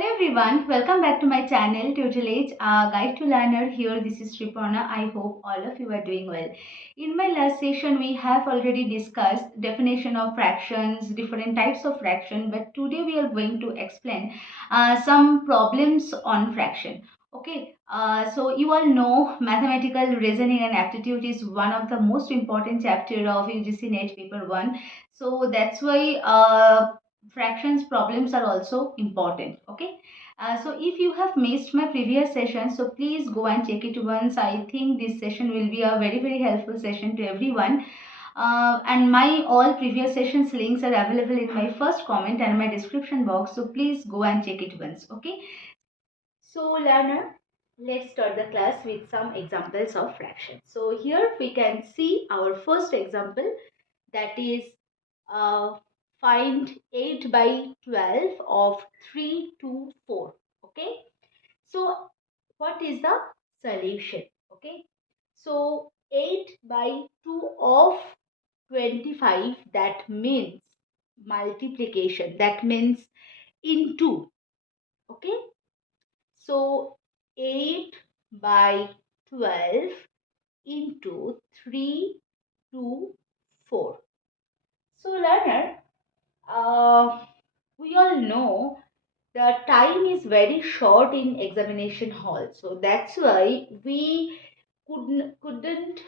Hello everyone, welcome back to my channel Tutelage Guide to Learner. Here this is Sriparna. I hope all of you are doing well. In my last session we have already discussed definition of fractions, different types of fraction, but today we are going to explain some problems on fraction. Okay, so you all know mathematical reasoning and aptitude is one of the most important chapter of UGC Net paper 1. So that's why fractions problems are also important. Okay, so if you have missed my previous session, so please go and check it once. I think this session will be a very helpful session to everyone. And my all previous sessions links are available in my first comment and my description box, so please go and check it once. Okay, so learner, let's start the class with some examples of fractions. So here we can see our first example, that is uh, find 8 by 12 of 3 to 4. Okay, so what is the solution? Okay, so 8 by 2 of 25, that means multiplication, that means into. Okay, so 8 by 12 into 3 to 4. So learner, we all know the time is very short in examination hall, so that's why we couldn't.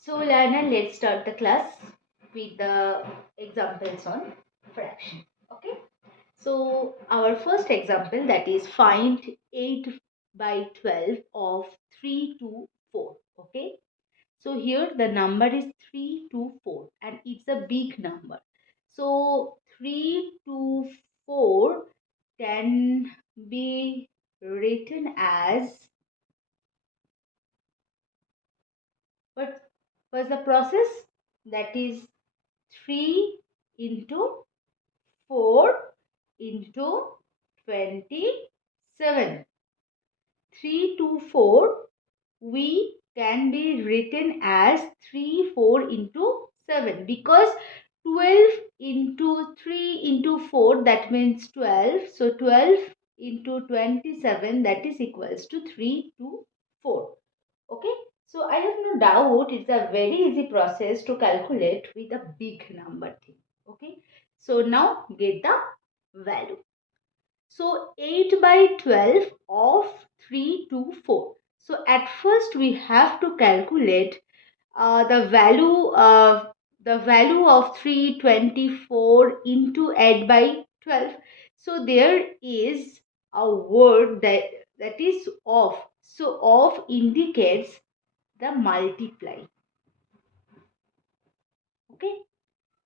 So learner, let's start the class with the examples on fraction. Okay, so our first example, that is find 8 by 12 of 3 to 4. Okay, so here the number is 3 to 4 and it's a big number. So 3 to 4 can be written as, what was the process? That is 3 into 4 into 27. 3 to 4 we can be written as 3 4 into 7, because 12 into 3 into 4, that means 12. So 12 into 27, that is equals to 3 to 4. Okay, so I have no doubt it's a very easy process to calculate with a big number thing. Okay, so now get the value. So 8 by 12 of 3 to 4. So at first we have to calculate the value of 324 into 8 by 12. So there is a word that is off. So off indicates the multiply. Okay,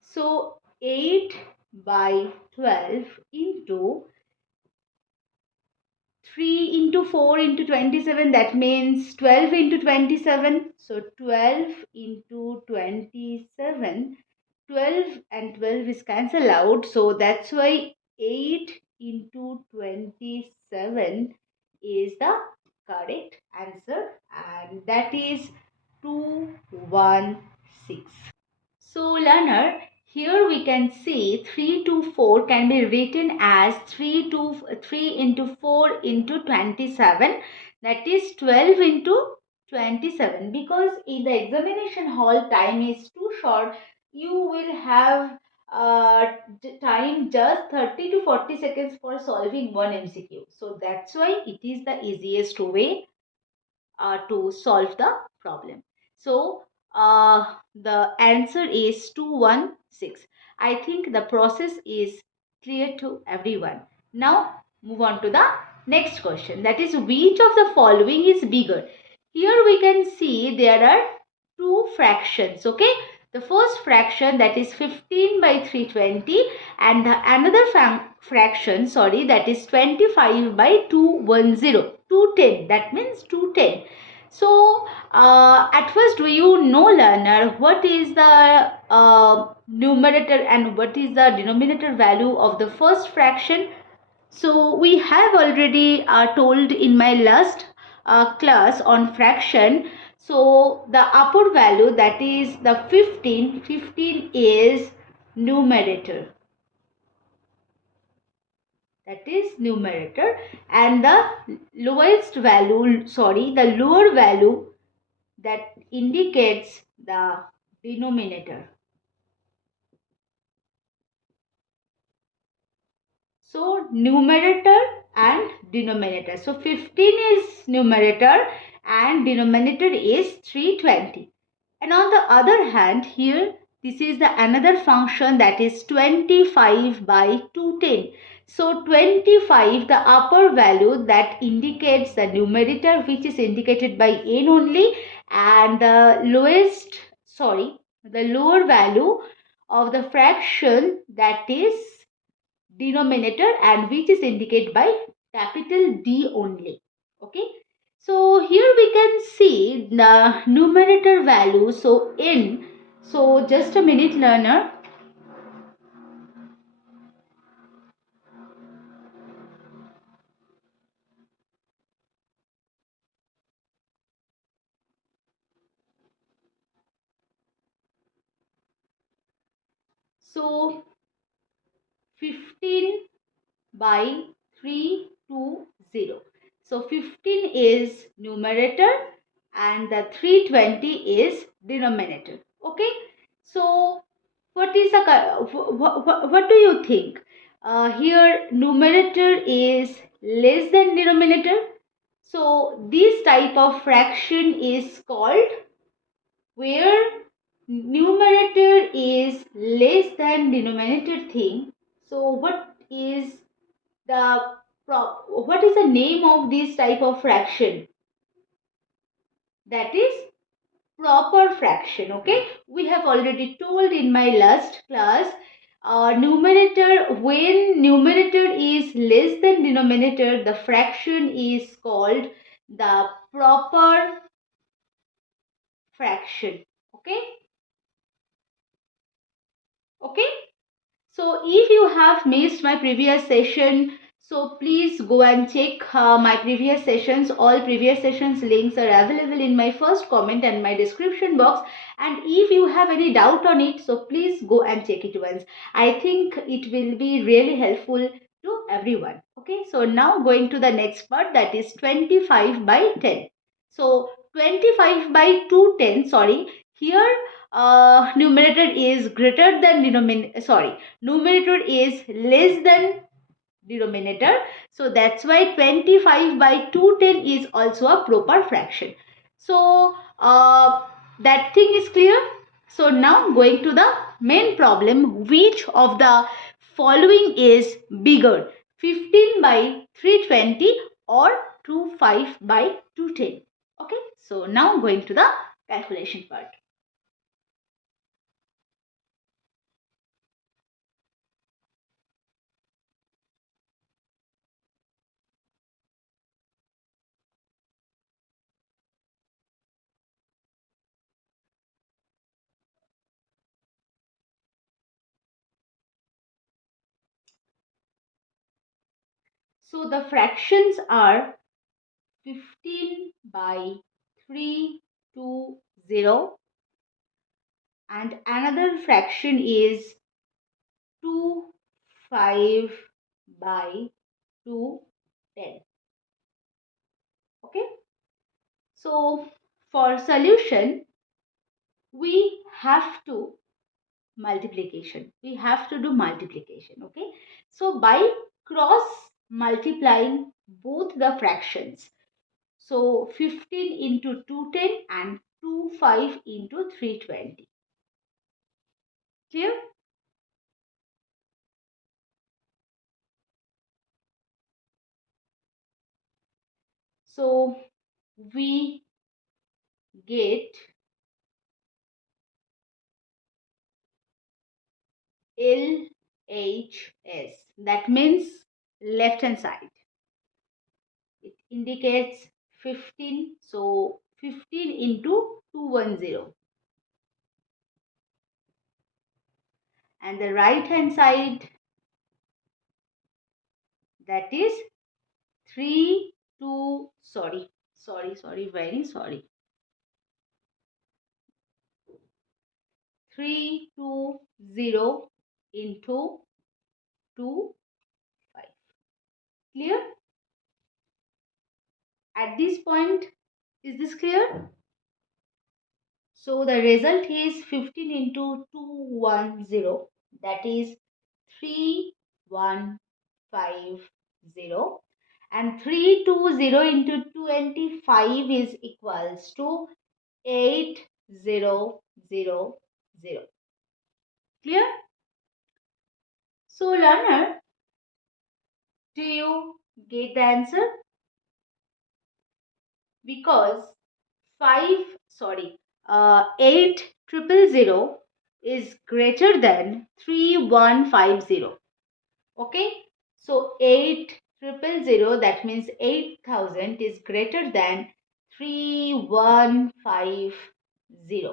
so 8 by 12 into 3 into 4 into 27, that means 12 into 27. So 12 into 27, 12 and 12 is cancelled out. So that's why 8 into 27 is the correct answer, and that is 216. So learner, here we can see 3 to 4 can be written as 3 into 4 into 27. that is 12 into 27, because in the examination hall time is too short. You will have time just 30 to 40 seconds for solving one MCQ. So that's why it is the easiest way to solve the problem. So the answer is 216. I think the process is clear to everyone. Now move on to the next question, that is, which of the following is bigger? Here we can see there are two fractions. Okay, the first fraction, that is 15 by 320, and the another fraction, sorry, that is 25 by 210, 210, that means 210. So at first, do you know, learner, what is the numerator and what is the denominator value of the first fraction? So we have already told in my last class on fraction. So the upper value, that is the 15, 15 is numerator. That is numerator, and the lowest value, sorry, the lower value, that indicates the denominator. So numerator and denominator. So 15 is numerator and denominator is 320. And on the other hand, here this is the another function, that is 25 by 210. So 25, the upper value, that indicates the numerator, which is indicated by n only, and the lowest, sorry, the lower value of the fraction, that is denominator, and which is indicated by capital D only. Okay. So here we can see the numerator value. So n. So just a minute, learner. So 15 by 320. So 15 is numerator and the 320 is denominator. Okay. So what is the what do you think? Here numerator is less than denominator. So this type of fraction is called where numerator is less than denominator thing. So the what is the name of this type of fraction? That is proper fraction. Okay, we have already told in my last class, numerator, when numerator is less than denominator, the fraction is called the proper fraction. Okay. Okay. So if you have missed my previous session, so please go and check my previous sessions. All previous sessions links are available in my first comment and my description box. And if you have any doubt on it, so please go and check it once. I think it will be really helpful to everyone. Okay, so now going to the next part, that is 25 by 10. So 25 by 210, sorry, here numerator is greater than denominator, sorry, numerator is less than denominator. So that's why 25 by 210 is also a proper fraction. So that thing is clear. So now going to the main problem, which of the following is bigger, 15 by 320 or 25 by 210? Okay, so now going to the calculation part. So the fractions are 15 by 320 and another fraction is 25 by 210. Okay. So for solution, we have to we have to do multiplication. Okay. So by cross multiplying both the fractions, so 15 into 210 and 25 into 320. Clear? So we get LHS. That means left hand side. It indicates 15. So 15 into 210. And the right hand side, that is 3, 2, very sorry. 320 into 2, 5. Clear? At this point, is this clear? So the result is 15 into 210, that is 3150, and 320 into 25 is equals to 8000. Clear? So learner, do you get the answer? Because 8000 is greater than 3150. Okay, so 8000, that means 8000 is greater than 3150.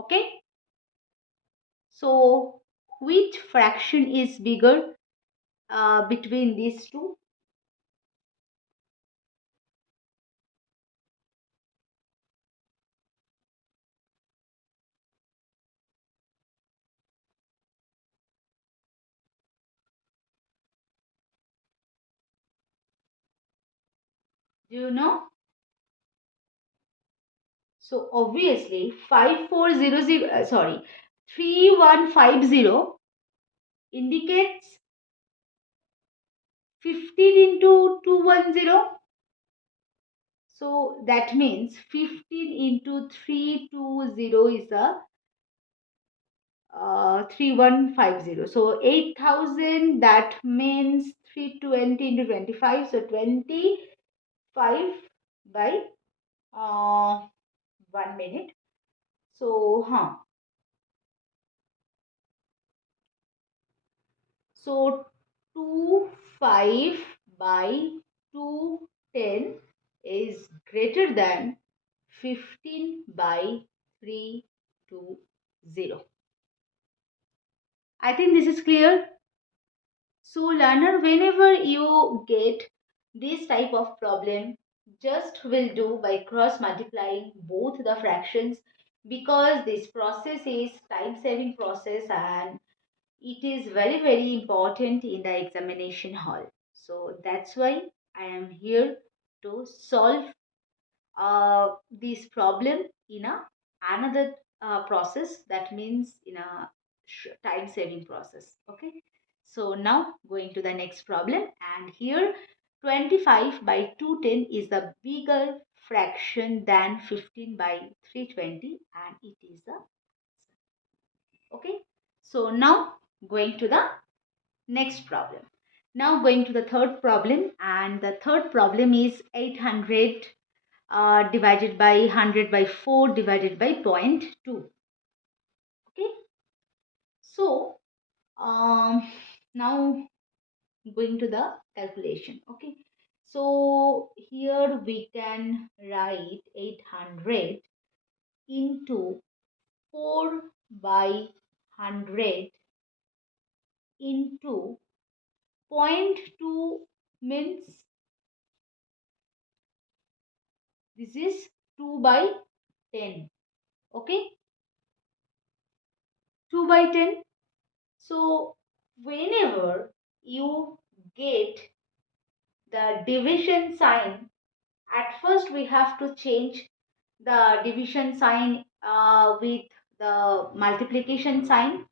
Okay, so which fraction is bigger between these two? Do you know? So obviously 3150 indicates 15 into 210. So that means 15 into 320 is a 3150. So 8000, that means 320 into 25. So 25 by 1 minute. So, So 25 by 210 is greater than 15 by 320. I think this is clear. So learner, whenever you get this type of problem, just will do by cross multiplying both the fractions, because this process is time saving process and it is very important in the examination hall. So that's why I am here to solve this problem in another process, that means in a time saving process. Okay, so now going to the next problem, and here 25 by 210 is the bigger fraction than 15 by 320, and it is the okay. So now going to the next problem. Now going to the third problem, and the third problem is 800 divided by 100 by 4 divided by 0.2. Okay. So now going to the calculation. Okay. So here we can write 800 into 4 by 100 into zero point 0.2 means this is 2 by 10. Okay, 2 by 10. So whenever you get the division sign At first, we have to change the division sign with the multiplication sign,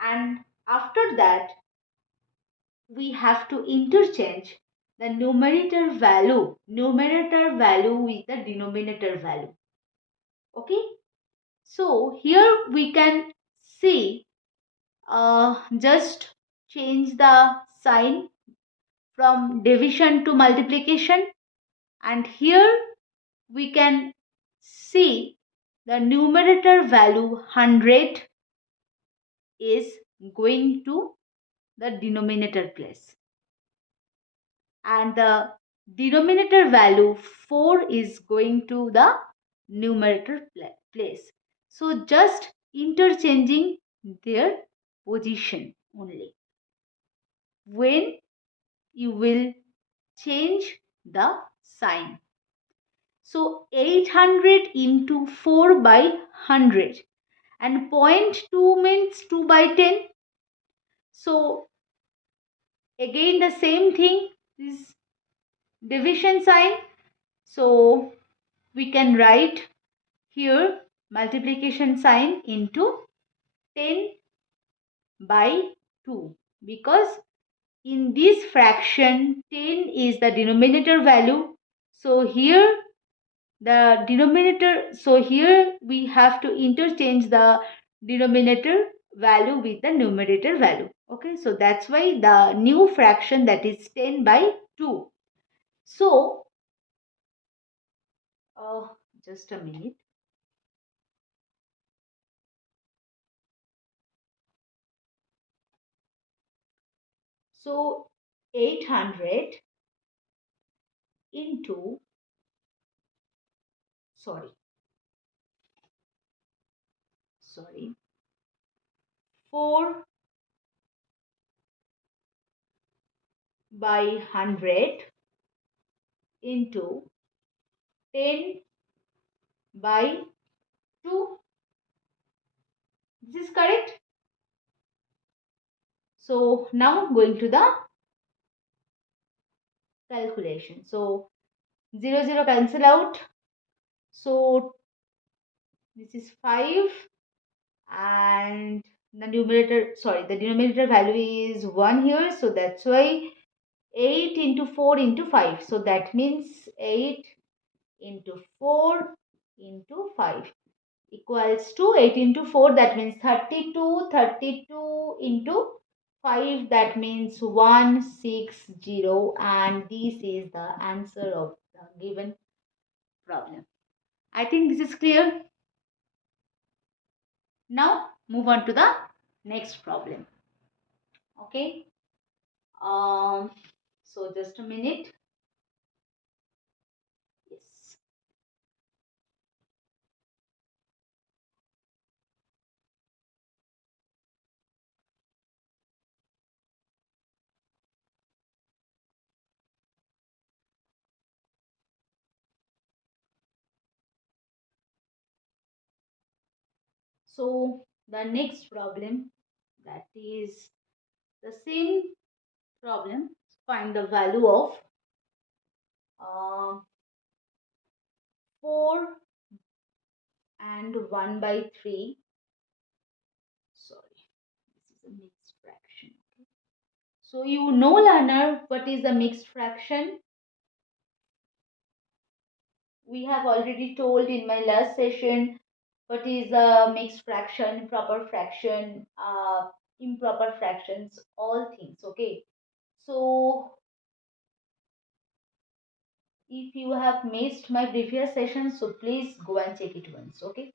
and after that, we have to interchange the numerator value with the denominator value. Okay, so here we can see, just change the sign from division to multiplication, and here we can see the numerator value 100 is going to the denominator place, and the denominator value 4 is going to the numerator place. So just interchanging their position only. When you will change the sign. So 800 into 4 by 100, and zero point 0.2 means 2 by 10. So again the same thing, this division sign. So we can write here multiplication sign into 10 by 2, because in this fraction 10 is the denominator value. So here the denominator, so here we have to interchange the denominator value with the numerator value. Okay, so that's why the new fraction, that is 10 by 2. So just a minute. So 800 into, sorry 4 by 100 into 10 by 2. This is correct. So now going to the calculation. So 0 0 cancel out. So this is 5, and the denominator value is 1 here. So that's why 8 into 4 into 5. So that means 8 into 4 into 5 equals to 8 into 4, that means 32. 32 into 5, that means 160, and this is the answer of the given problem. I think this is clear. Now move on to the next problem. Okay. So just a minute. Yes. So the next problem, that is the same problem. Find the value of 4 and 1 by 3. Sorry, this is a mixed fraction. Okay. So you know, learner, what is a mixed fraction? We have already told in my last session what is a mixed fraction, proper fraction, improper fractions, all things. Okay. So if you have missed my previous session, so please go and check it once. Okay.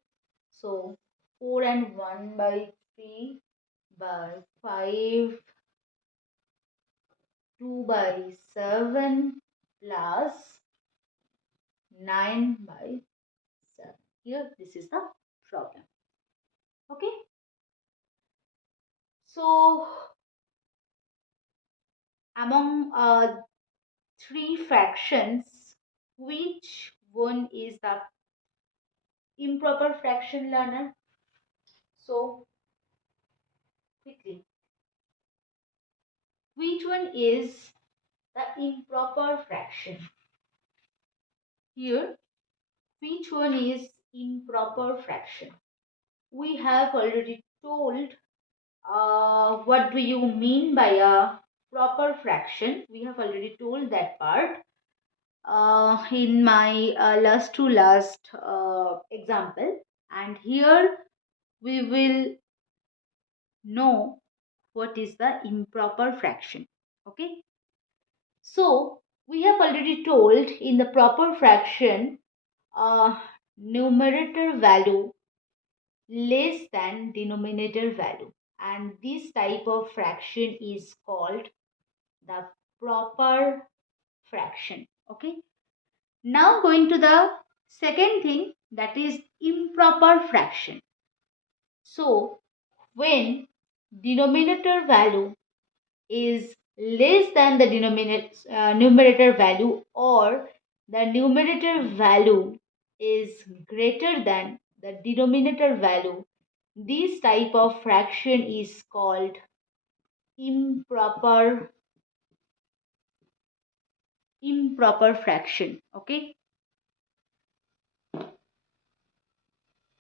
So 4 and 1 by 3 by 5, 2 by 7 plus 9 by 7. Here this is the problem. Okay. So among three fractions, which one is the improper fraction, learner? So quickly, which one is the improper fraction? here, which one is improper fraction? We have already told what do you mean by a proper fraction. We have already told that part in my last to last example, and here we will know what is the improper fraction. Okay, so we have already told in the proper fraction, numerator value less than denominator value, and this type of fraction is called the proper fraction. Okay, now going to the second thing, that is improper fraction. So when denominator value is less than the numerator value, or the numerator value is greater than the denominator value, this type of fraction is called improper fraction. Okay,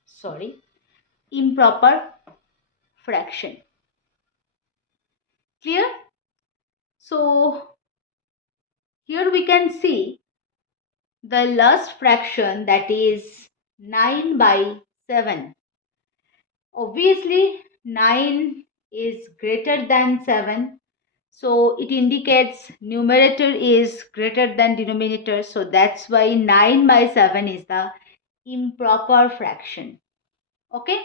sorry, improper fraction. Clear? So here we can see the last fraction, that is 9 by 7. Obviously 9 is greater than 7, so it indicates numerator is greater than denominator, so that's why 9 by 7 is the improper fraction. Okay,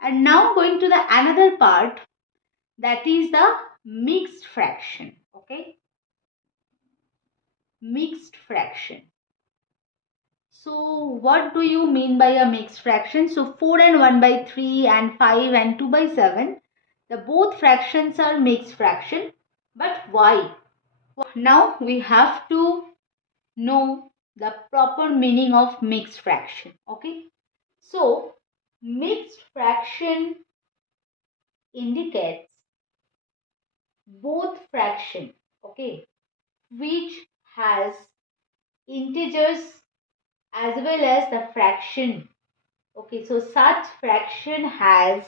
and now going to the another part, that is the mixed fraction. Okay, mixed fraction. So what do you mean by a mixed fraction? So 4 and 1 by 3 and 5 and 2 by 7, the both fractions are mixed fraction. But why? Now we have to know the proper meaning of mixed fraction. Okay, so mixed fraction indicates both fraction, okay, which has integers as well as the fraction. Okay, so such fraction has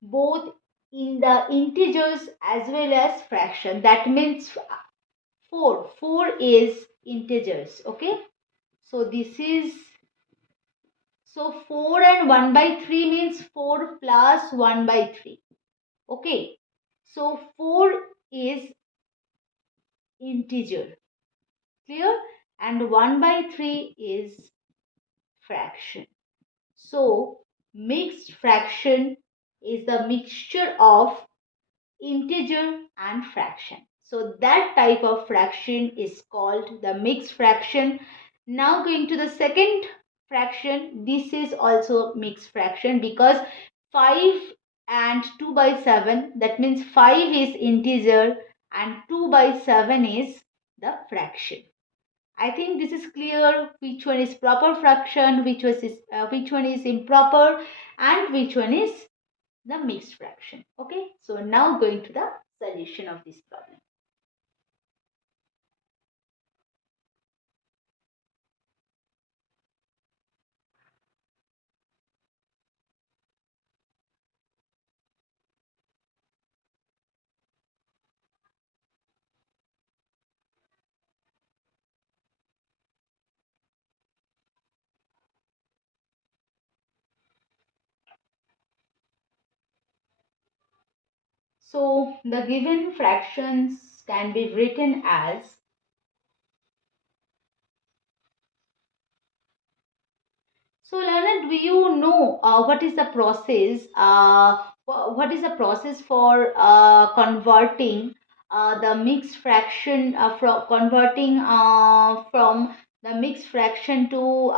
both in the integers as well as fraction. That means 4. 4 is integers. Okay, so this is, so 4 and 1 by 3 means 4 plus 1 by 3. Okay, so 4 is integer. Clear? And 1 by 3 is fraction. So mixed fraction is the mixture of integer and fraction. So that type of fraction is called the mixed fraction. Now going to the second fraction, this is also mixed fraction because 5 and 2 by 7, that means 5 is integer and 2 by 7 is the fraction. I think this is clear which one is proper fraction, which one is improper, and which one is the mixed fraction. Okay, so now going to the solution of this problem. So the given fractions can be written as, so learner, do you know what is the process? What is the process for converting the mixed fraction, from converting from the mixed fraction to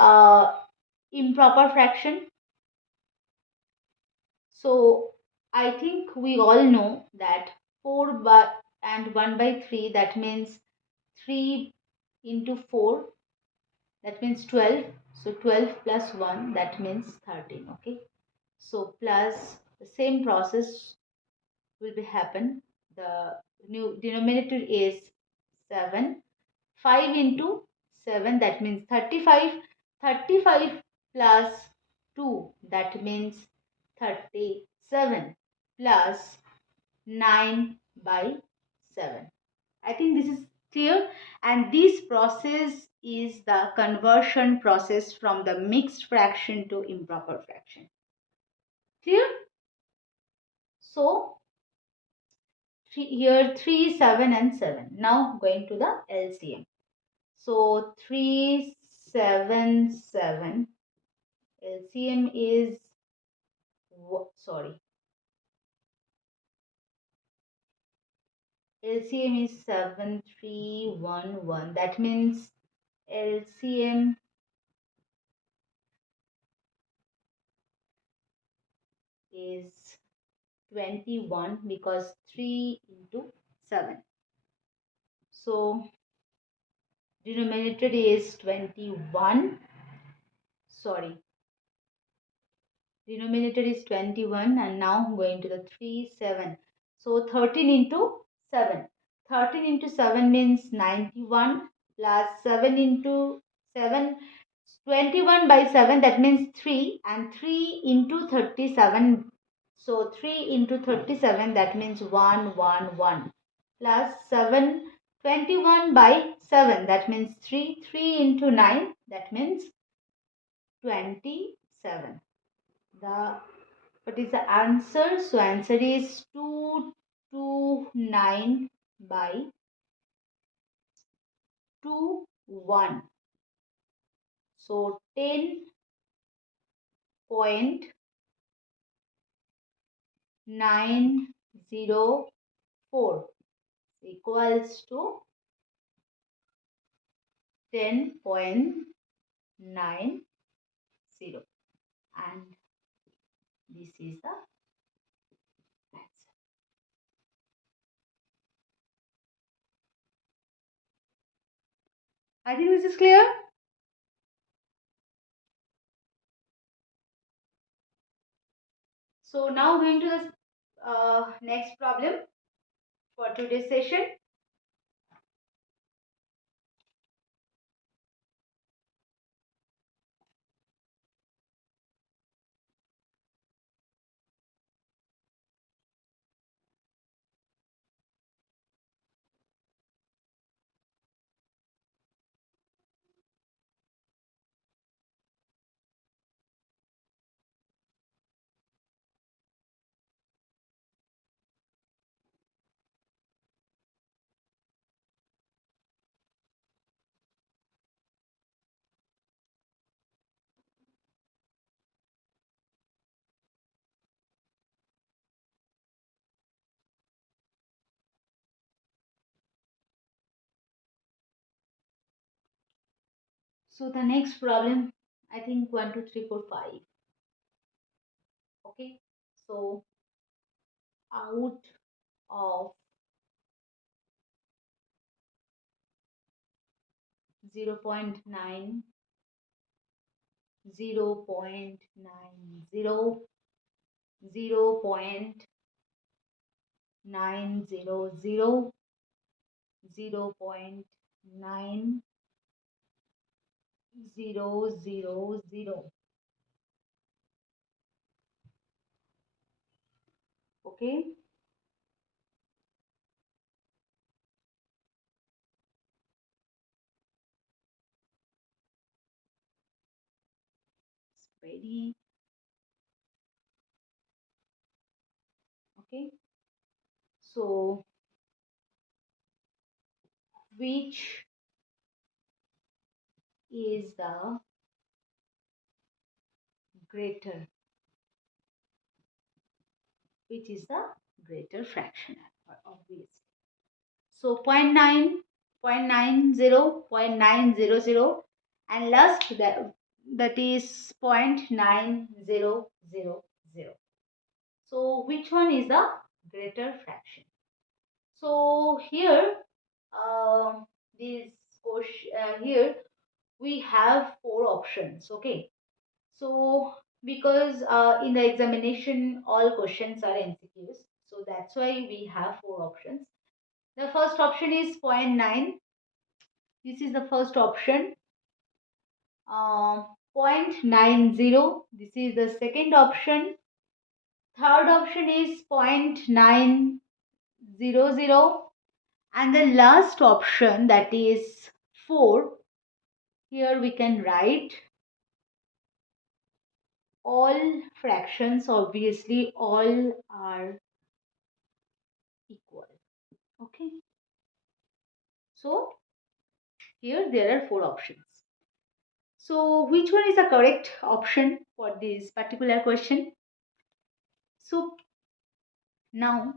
improper fraction? So I think we all know that 4 by and 1 by 3, that means 3 into 4, that means 12. So 12 plus 1, that means 13. Okay, so plus the same process will be happen. The new denominator is 7. 5 into 7, that means 35. 35 plus 2, that means 37, plus 9 by 7. I think this is clear, and this process is the conversion process from the mixed fraction to improper fraction. Clear? So here 3, 7 and 7. Now going to the LCM. So 3, 7, 7. LCM is, sorry, LCM is 7311. That means LCM is 21 because 3 into 7. So denominator is 21. Sorry, denominator is 21, and now going to the 3, 7. So 13 into 7. 13 into 7 means 91, plus 7 into 7, 21 by 7, that means 3, and 3 into 37. So 3 into 37, that means 111, plus 7, 21 by 7, that means 3. 3 into 9, that means 27. The What is the answer? So answer is 229 by 21. So 10.904 equals to 10.90, and this is the answer. I think this is clear. So now going to the next problem for today's session. So the next problem, I think 1, 2, 3, 4, 5. Okay. So out of 0.9, 0.90, 0.900, 0.9000. Okay. It's ready. Okay. So which is the greater? Which is the greater fraction? Obviously. So 0.9, 0.90, 0.900, and last that is 0.9000. So which one is the greater fraction? So here, this question here we have four options. Okay, so because in the examination all questions are MCQs, so that's why we have four options. The first option is 0.9, This is the first option. 0.90. This is the second option. Third option is 0.900. And the last option, that is 4. Here we can write all fractions, obviously all are equal. Okay. So here there are 4 options. So which one is the correct option for this particular question? So now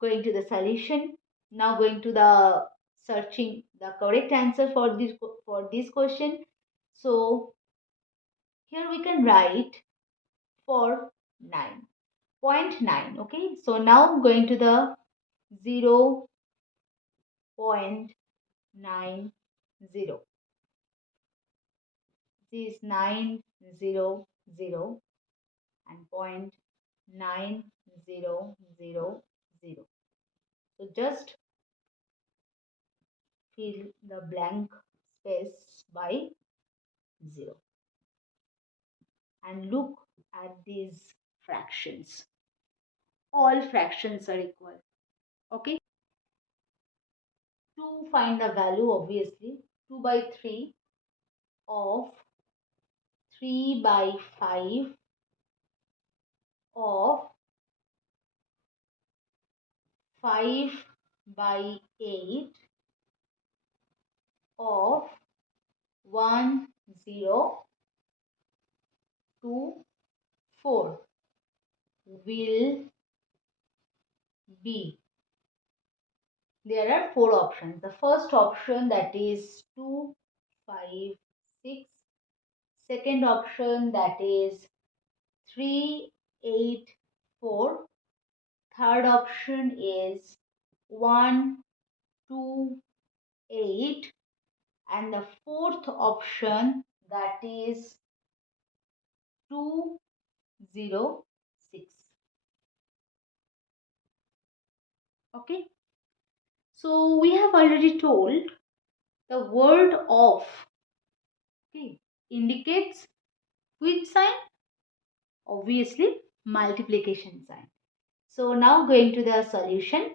going to the solution, now going to the searching the correct answer for this question. So here we can write for 9.9. Okay, so now going to the 0.90. This is 900 and 0.9000. So just fill the blank space by 0 and look at these fractions. All fractions are equal. Okay. To find the value, obviously 2 by 3 of 3 by 5 of 5 by 8 of 1 0 2 4 will be. There are 4 options. The first option, that is 2 5 6. Second option, that is 3 8 4. Third option is 1 2 8. And the fourth option, that is 2 0 6. Okay. So we have already told the word of, okay, indicates which sign? Obviously multiplication sign. So now going to the solution.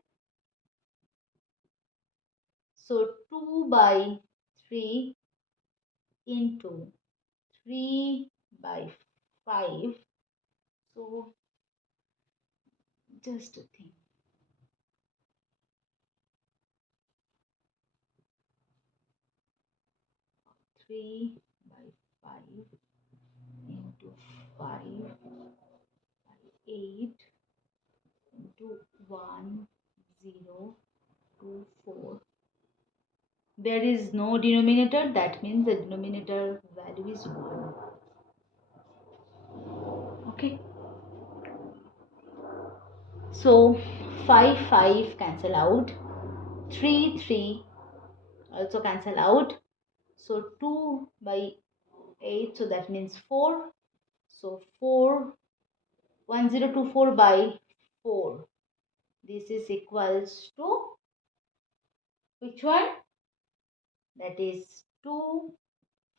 So 2 by 3 into 3 by 5. So just a thing. 3 by 5 into 5 by 8 into 1 0 2 4. There is no denominator, that means the denominator value is 1. Okay. So 5 5 cancel out, 3 3 also cancel out. So 2 by 8, so that means 4. So 4 1024 by 4. This is equals to which one? That is 2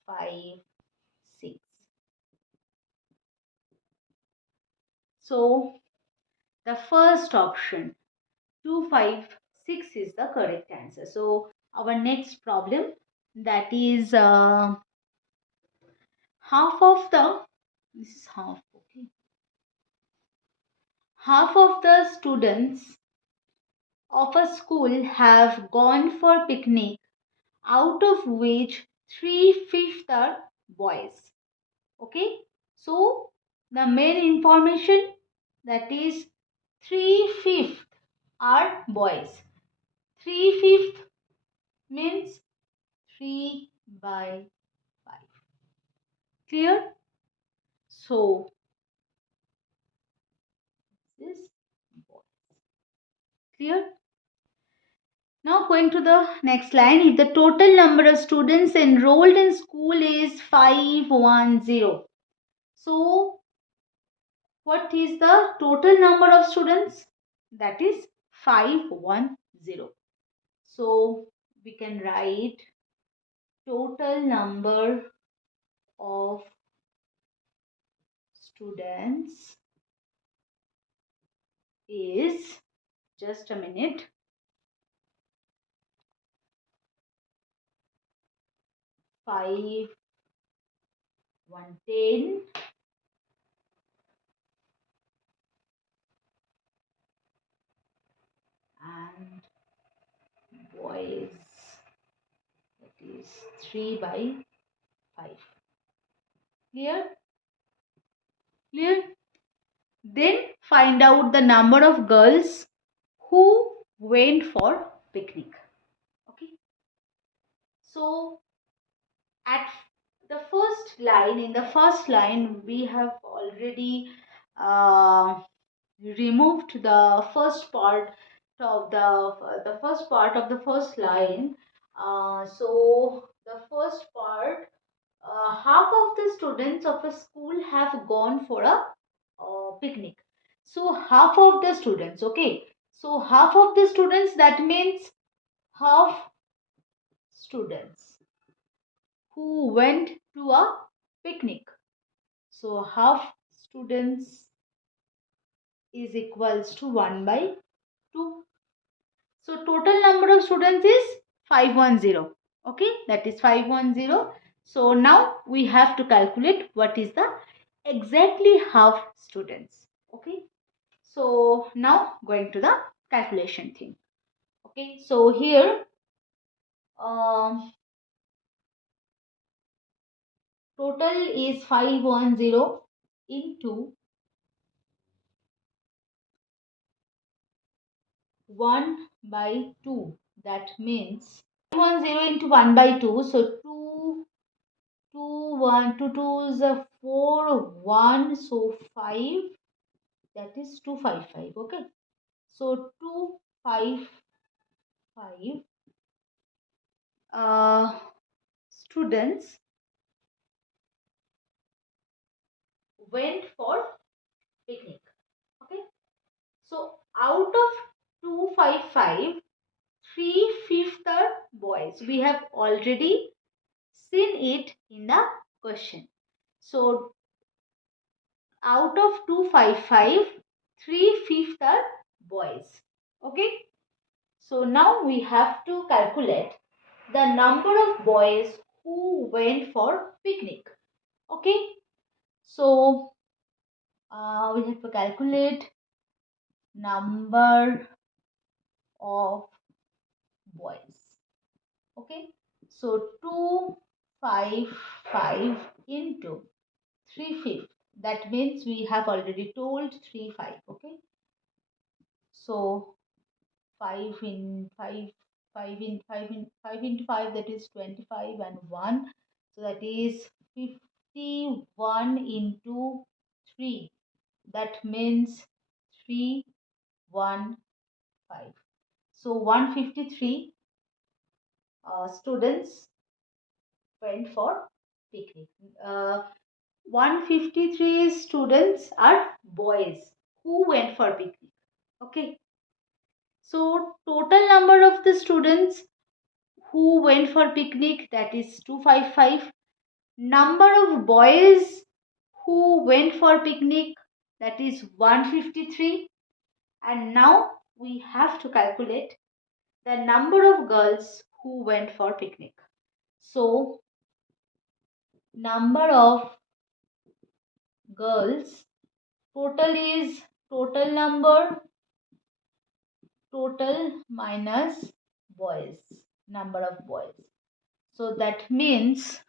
5 6. So the first option 2 5 6 is the correct answer. So our next problem, that is half of the, this is half, okay, half of the students of a school have gone for picnic, out of which 3/5 are boys. Okay, so the main information, that is 3/5 are boys. 3/5 means 3 by 5. Clear? So this boys. Clear? Now going to the next line. If the total number of students enrolled in school is 510. So what is the total number of students? That is 510. So we can write total number of students is, just a minute, 5, 110, and boys, that is 3 by 5. Clear? Clear? Then find out the number of girls who went for picnic. Okay. So at the first line, in the first line, we have already uh, removed the first part of the first part of the first line. So the first part, half of the students of a school have gone for a picnic. So half of the students, okay. So half of the students, that means half students who went to a picnic. So half students is equals to 1 by 2. So total number of students is 510. Okay, that is 510. So now we have to calculate what is the exactly half students. Okay, so now going to the calculation thing. Okay, so here total is 510 into 1 by 2. That means 510 into 1 by 2. So 2, 2, 1, 2, 2 is a 4, 1. So 5. That is 255. Okay. So 255 students went for picnic. Okay. So out of 255, 3/5 are boys. We have already seen it in the question. So out of 255, 3/5 are boys. Okay. So now we have to calculate the number of boys who went for picnic. Okay. So we have to calculate number of boys. Okay. So 255 into 3/5. That means we have already told 3/5. Okay. So 5 in 5, 5 in 5 in 5 into 5, that is 25, and 1. So that is 51 into 3. That means 315. So 153 students went for picnic. 153 students are boys who went for picnic. Okay. So total number of the students who went for picnic, that is 255. Number of boys who went for picnic, that is 153. And now we have to calculate the number of girls who went for picnic. So number of girls, total is total number, total minus boys, number of boys. So that means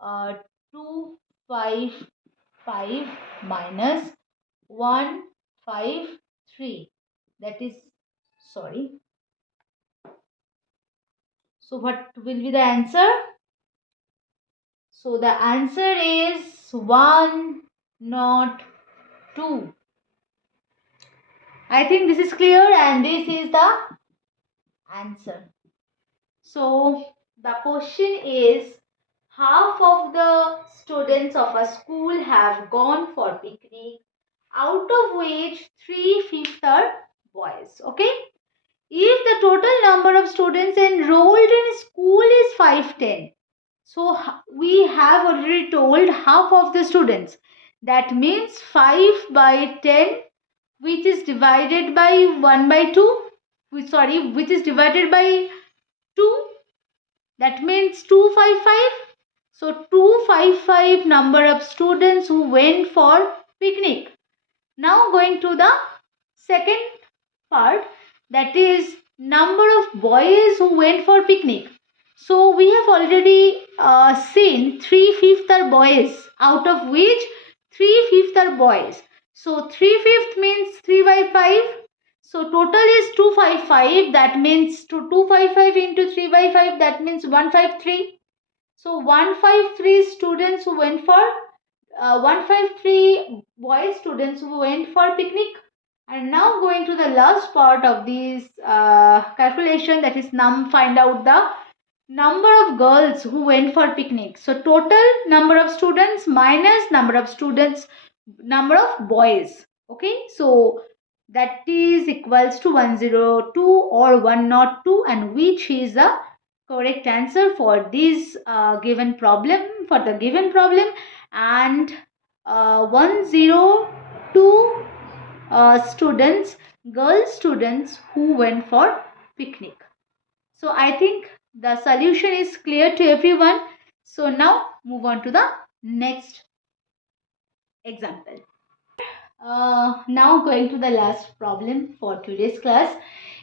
255 minus 153, that is, sorry, so what will be the answer? So the answer is 102. I think this is clear, and this is the answer. So the question is, half of the students of a school have gone for picnic, out of which 3/5 are boys. Okay. If the total number of students enrolled in school is 510, so we have already told half of the students. That means 5 by 10, which is divided by 1 by 2. Which is divided by 2. That means 255. So 255 number of students who went for picnic. Now going to the second part, that is number of boys who went for picnic. So we have already seen 3/5 are boys, out of which 3/5 are boys. So 3/5 means 3 by 5. So total is 255. That means 255 into 3 by 5. That means 153. So 153 students who went for 153 boys students who went for picnic. And now going to the last part of this calculation, that is find out the number of girls who went for picnic. So total number of students minus number of boys. Okay, so that is equals to 102 or 102, and which is the correct answer for this given problem, and 102 students, girl students who went for picnic. So I think the solution is clear to everyone. So now move on to the next example. Now going to the last problem for today's class.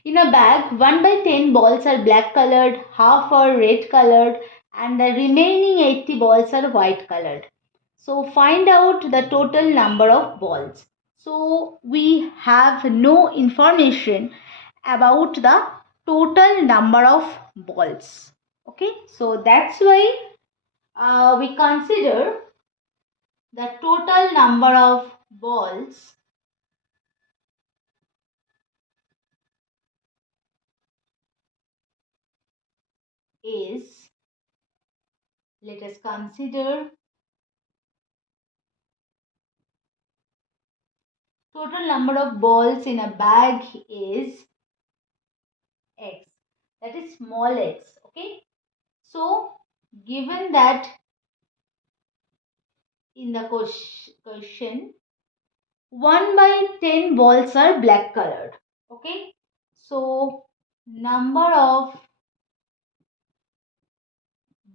In a bag, 1 by 10 balls are black colored, half are red colored, and the remaining 80 balls are white colored. So find out the total number of balls. So we have no information about the total number of balls. Okay, so that's why we consider the total number of balls is, let us consider, total number of balls in a bag is x, that is small x. Okay, so given that in the question 1 by 10 balls are black colored. Okay, so number of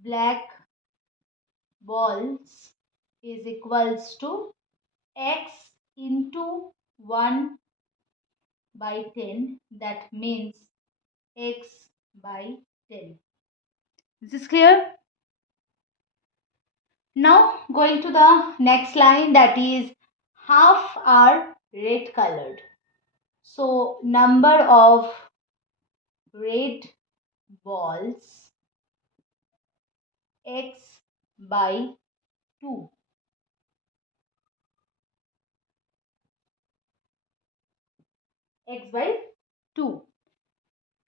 black balls is equals to x into 1 by 10, that means x by 10. This is clear? Now going to the next line, that is half are red colored. So number of red balls x by 2. X by 2.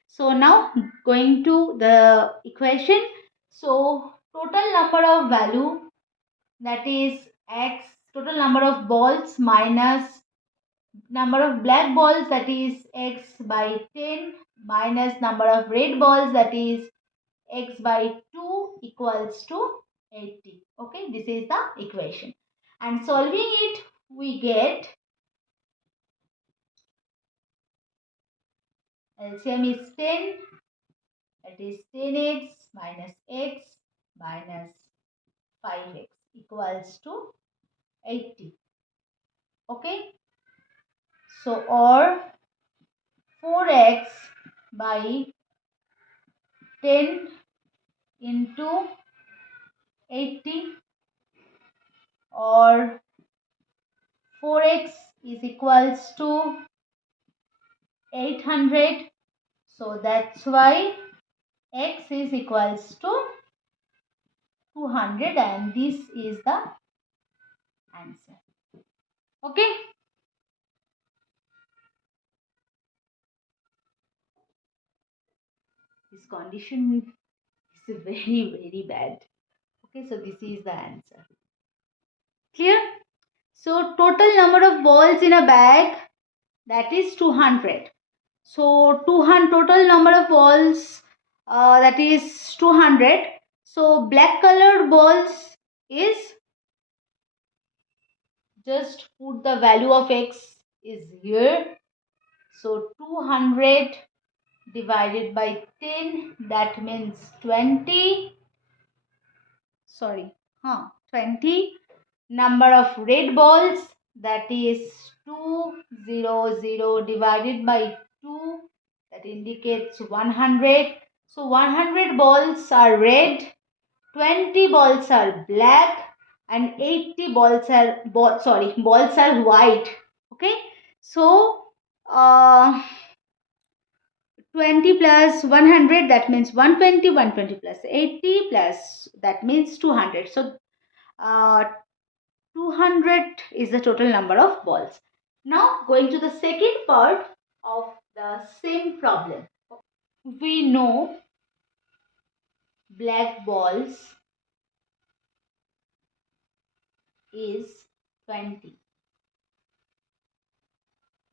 So now going to the equation. So total number of value, that is x, total number of balls minus number of black balls, that is x by 10, minus number of red balls, that is x by 2, equals to 80. Okay, this is the equation, and solving it we get LCM is 10, that is 10x minus x minus 5x equals to 80. Okay, so or 4x by 10 into 80, or 4x is equals to 800. So that's why x is equals to 200, and this is the answer. Okay. This condition is very bad. Okay, so this is the answer. Clear? So total number of balls in a bag, that is 200. So 200 total number of balls, that is 200. So black colored balls is, just put the value of x is here. So 200 divided by 10, that means 20. Sorry, 20. Number of red balls, that is 200 divided by 2, that indicates 100. So 100 balls are red, 20 balls are black, and 80 balls are balls are white. Okay, so uh, 20 plus 100, that means 120. 120 plus 80 plus, that means 200. So uh, 200 is the total number of balls. Now going to the second part of the same problem. We know black balls is 20.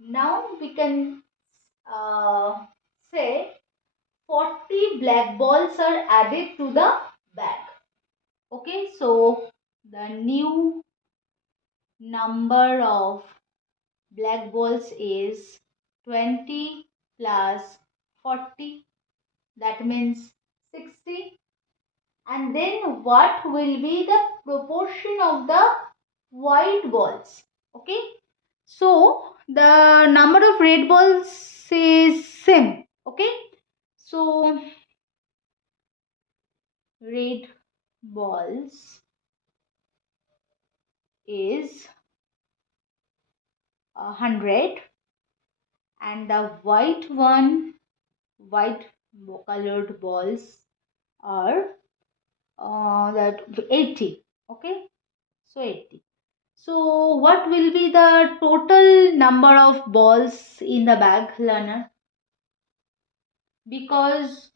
Now we can say 40 black balls are added to the bag. Okay, so the new number of black balls is 20 plus 40, that means 60. And then what will be the proportion of the white balls? Okay, so the number of red balls is same. Okay, so red balls is 100, and the white colored balls are that 80. Okay, so 80. So what will be the total number of balls in the bag, learner? Because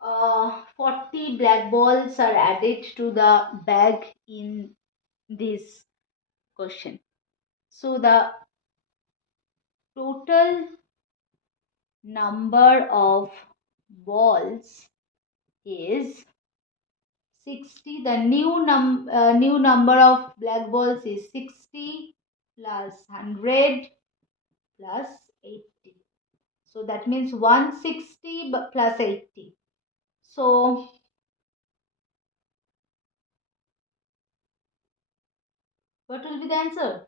40 black balls are added to the bag in this question. So the total number of balls is 60. The new number of black balls is 60 plus 100 plus 80. So that means 160 plus 80. So what will be the answer?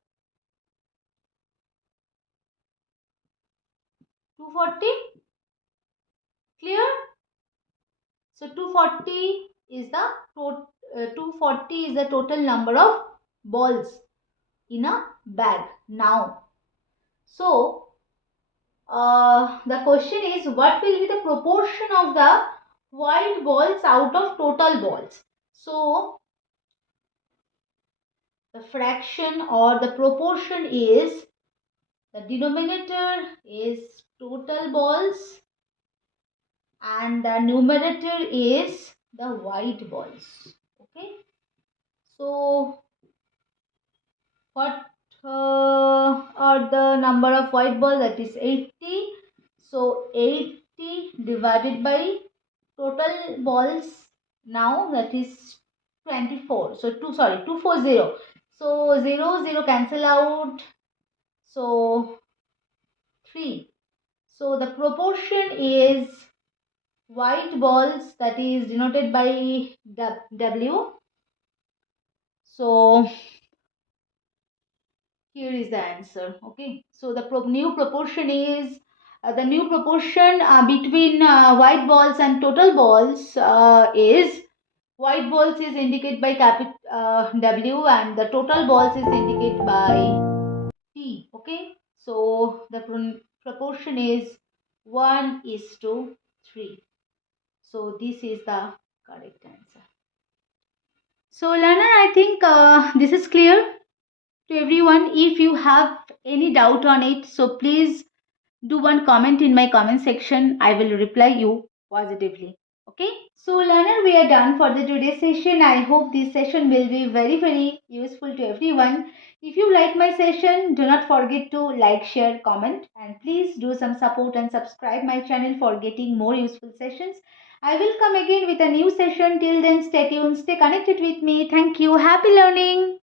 240? Clear? So 240 is the 240 is the total number of balls in a bag now. So the question is, what will be the proportion of the white balls out of total balls? So the fraction or the proportion is, the denominator is total balls and the numerator is the white balls. Okay, so what are the number of white balls? That is 80. So 80 divided by total balls now, that is 24. So 240. So 0 cancel out. So 3. So the proportion is white balls, that is denoted by W. So here is the answer. Okay, so the new proportion is the new proportion between white balls and total balls is, white balls is indicated by W and the total balls is indicated by T. Okay, so the proportion is 1:3. So this is the correct answer. So learner, I think this is clear to everyone. If you have any doubt on it, so please do one comment in my comment section. I will reply you positively. Okay, so learner, we are done for the today's session. I hope this session will be very useful to everyone. If you like my session, do not forget to like, share, comment, and please do some support and subscribe my channel for getting more useful sessions. I will come again with a new session. Till then, stay tuned, stay connected with me. Thank you. Happy learning.